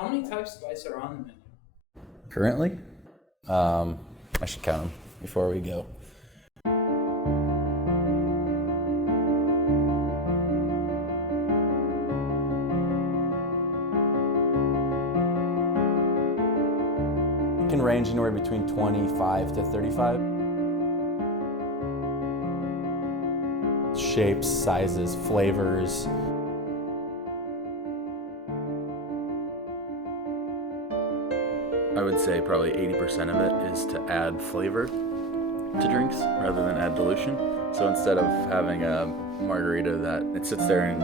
How many types of ice are on the menu? Currently? I should count them before we go. It can range anywhere between 25 to 35. Shapes, sizes, flavors. I would say probably 80% of it is to add flavor to drinks rather than add dilution. So instead of having a margarita that it sits there and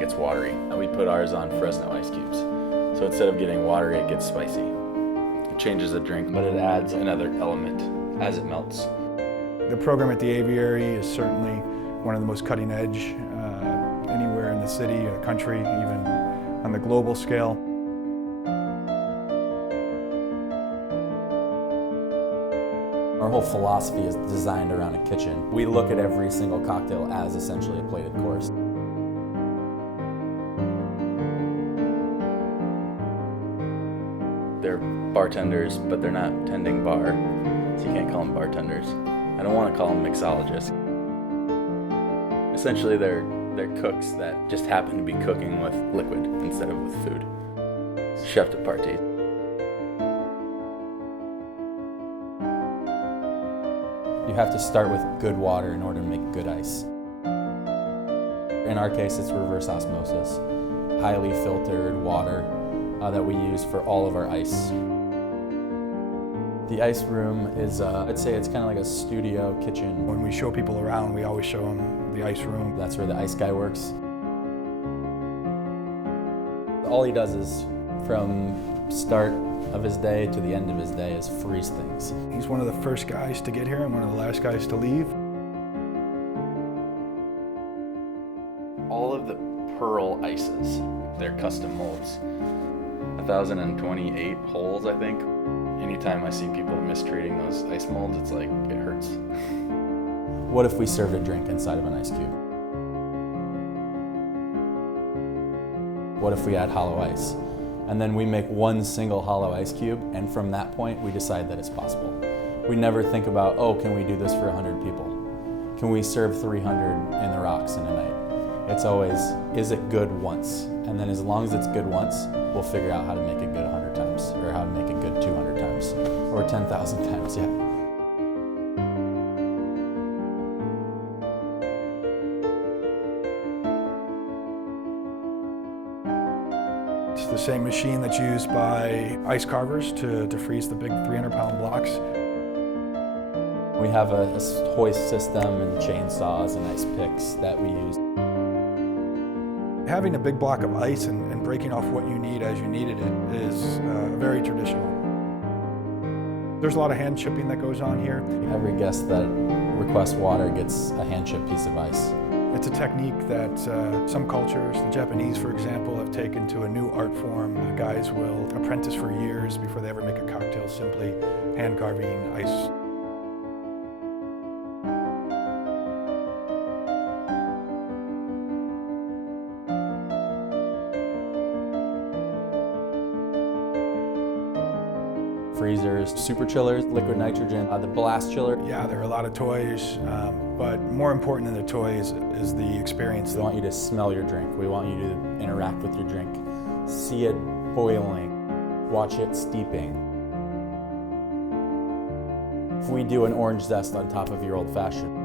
gets watery, we put ours on Fresno ice cubes. So instead of getting watery, it gets spicy. It changes the drink, but it adds another element as it melts. The program at the Aviary is certainly one of the most cutting edge anywhere in the city or the country, even on the global scale. Our whole philosophy is designed around a kitchen. We look at every single cocktail as essentially a plated course. They're bartenders, but they're not tending bar, so you can't call them bartenders. I don't want to call them mixologists. Essentially, they're cooks that just happen to be cooking with liquid instead of with food. Chef de partie. You have to start with good water in order to make good ice. In our case, it's reverse osmosis. Highly filtered water that we use for all of our ice. The ice room is, I'd say it's kind of like a studio kitchen. When we show people around, we always show them the ice room. That's where the ice guy works. All he does is, from start of his day to the end of his day, is freeze things. He's one of the first guys to get here and one of the last guys to leave. All of the pearl ices, they're custom molds. 1,028 holes, I think. Anytime I see people mistreating those ice molds, it's like, it hurts. What if we served a drink inside of an ice cube? What if we add hollow ice? And then we make one single hollow ice cube, and from that point, we decide that it's possible. We never think about, oh, can we do this for 100 people? Can we serve 300 in the rocks in a night? It's always, is it good once? And then as long as it's good once, we'll figure out how to make it good 100 times, or how to make it good 200 times, or 10,000 times, yeah. It's the same machine that's used by ice carvers to freeze the big 300-pound blocks. We have a hoist system and chainsaws and ice picks that we use. Having a big block of ice and breaking off what you need as you needed it is very traditional. There's a lot of hand chipping that goes on here. Every guest that requests water gets a hand chipped piece of ice. It's a technique that some cultures, the Japanese for example, have taken to a new art form. Guys will apprentice for years before they ever make a cocktail, simply hand carving ice. Freezers, super chillers, liquid nitrogen, the blast chiller. Yeah, there are a lot of toys, but more important than the toys is the experience. We want you to smell your drink. We want you to interact with your drink. See it boiling, watch it steeping. If we do an orange zest on top of your old fashioned,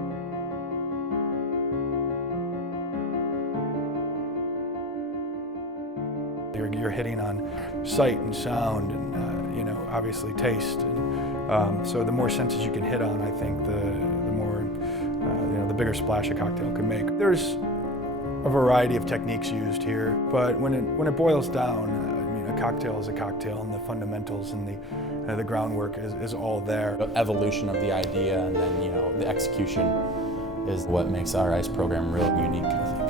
you're hitting on sight and sound and obviously taste. And, so the more senses you can hit on, I think the more the bigger splash a cocktail can make. There's a variety of techniques used here, but when it boils down, I mean, a cocktail is a cocktail, and the fundamentals and the groundwork is all there. The evolution of the idea, and then the execution is what makes our ice program real unique, I think.